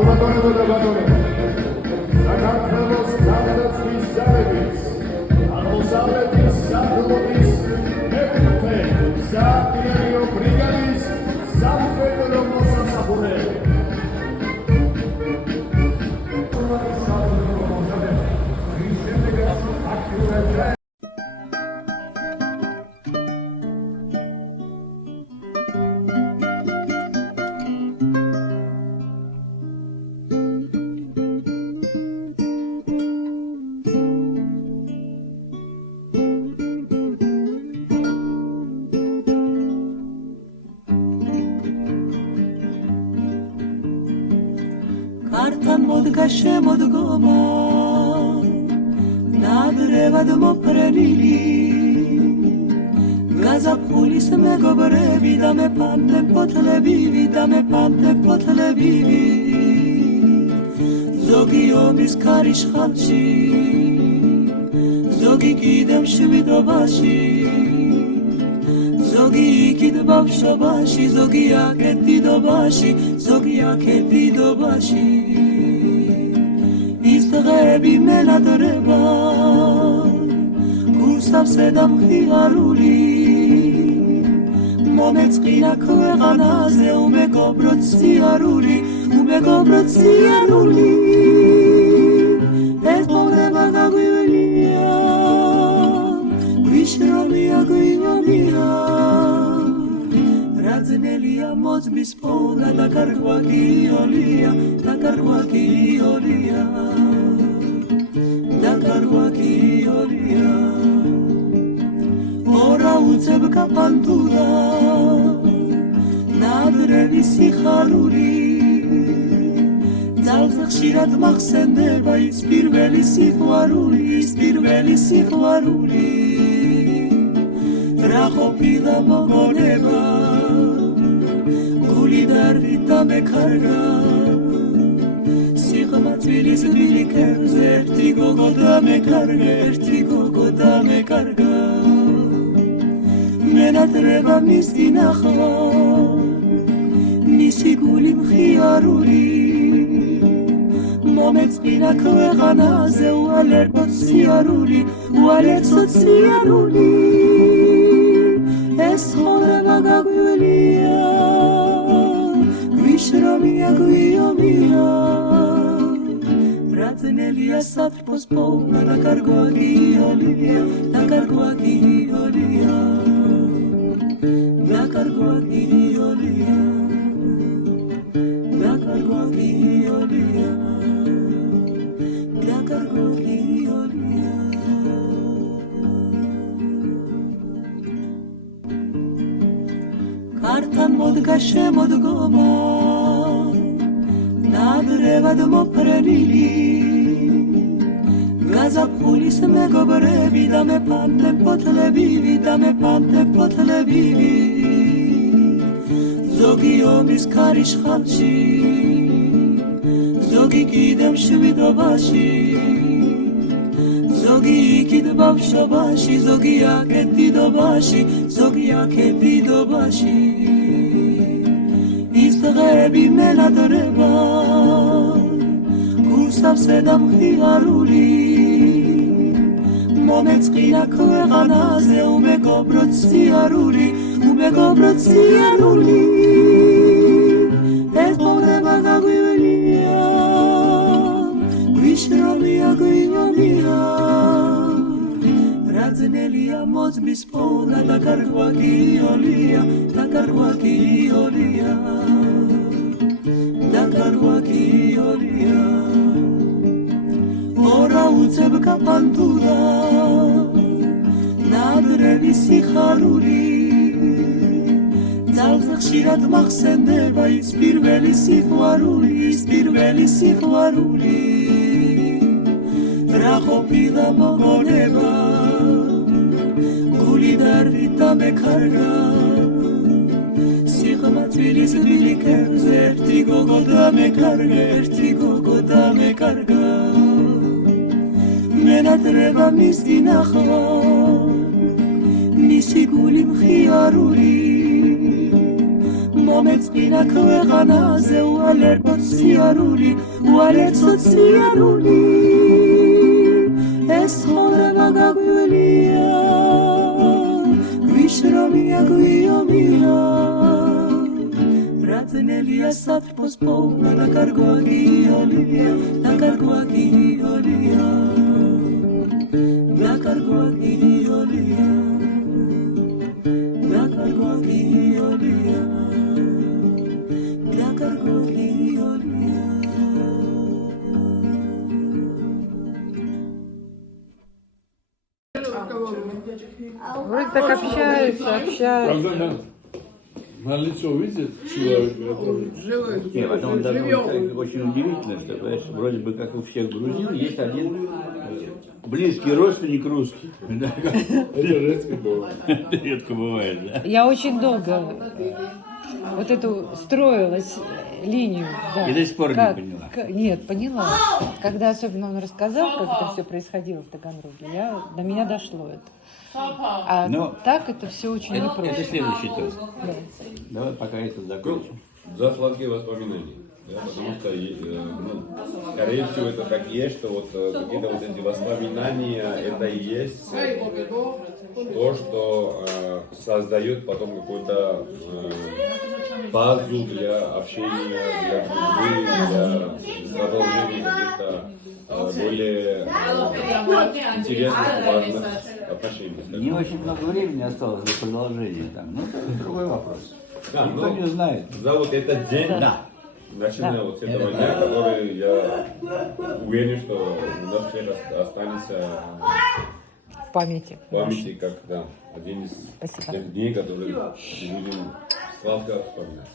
ალბათონებო და ბატონებო, საქართველოს თავდაცვის ძალების, აღმოსავლეთის სამფლობის მეხუთე საარტილერიო ბრიგადის სამხედრო მოსამსახურე. Kartan modga შემოდგომა ნადრევად მოფრენილი გაზაფხულის მეგობრები და მეფანტე ფოთლები ზოგი ომის ქარიშხალში ზოგი კიდევ შვიდობაში ზოგი იქით ბავშვობაში ზოგი აქეთ დიდობაში ის დღეები მენადრება გულსავსე და მხიარული მომეწყინა ქვეყანაზე უმეგობროთ სიარული ეს მომრება გაგვივლია გვიშრომია რაძნელია მოძმის პოვნა და კარგვა გიოლია ორა უცებ კაპანტურა ნადრევი სიხარული ძალზე ხშირად მახსენდება ის პირველი სიყვარული რა ყოფილა მოგონება გული დარდით და მეკარგა სიღმაწვილის ბილიკებზე ერთი გოგო და მეკარგა მენადრება მისი ნახვა მისი გული მხიარული მომეწყინა ქვეყანაზე უალერტოთ სიარული ეს ცხოვრება გაგვივლია გვიშრომია რაძნელია სატრფოს პოვნა და კარგვა გიოლია Kartan modga შემოდგომა ნადრევად მოფრენილი გაზაფხულის მეგობრები და მეფანტე ფოთლები ზოგი ომის ქარიშხალში ზოგი კიდევ შვიდობაში ზოგი იქით ბავშვობაში ზოგი აქეთ დიდობაში ის დღეები მენადრება გულსავსე და მხიარული მომეწყინა ქვეყანაზე უმეგობროთ სიარული ეს მომრება გაგვივლია გვიშრომია რაძნელია მოძმის პოვნა და კარგვა გიოლია ორა უცებ კაპანტურა ნადრევი სიხარული ძალზე ხშირად მახსენდება ის პირველი სიყვარული რა ყოფილა მოგონება გული დარდით და მეკარგა სიღმაწვილის ბილიკებზე ერთი გოგო და მეკარგა მენადრება მისი ნახვა მისი გული მხიარული მეწყინა ქვეყანაზე უალერტოთ სიარული უალერტოთ სიარული ეს ცხოვრება გაგვივლია გვიშრომია გვიომია რაწნელია სათბოს პოვნა და კარგვა გიოლია და კარგვა გიოლია და კარგვა გიოლია და კარგვა გიოლია და კარგვა გიოლია Вроде так общаются. Правда, на лицо видит человек, Нет, потом даже вот очень удивительно, что, понимаешь, вроде бы как у всех грузин есть один близкий родственник русский. это редко бывает. Это редко бывает, да? Я очень долго вот эту строилась линию. Да. И до сих пор не поняла. Нет, поняла. Когда особенно он рассказал, как это все происходило в Таганроге, до меня дошло это. А Но так это все очень Это непросто. следующий тост. Да. Давай пока это закончим. За сладкие воспоминания. Да, потому что, скорее всего, это так и есть, что вот какие-то вот эти воспоминания, это и есть то, что создает потом какой-то базу для общения, для дружбы, для продолжения каких-то более интересных, важных отношений. Не очень много времени осталось для продолжения там. Ну, это другой вопрос. Да, Никто не знает. За вот этот день, Да. начиная вот с этого дня, который я уверен, что у нас всех останется В памяти. в памяти как один из Спасибо. тех дней, которые будем сладко вспоминать.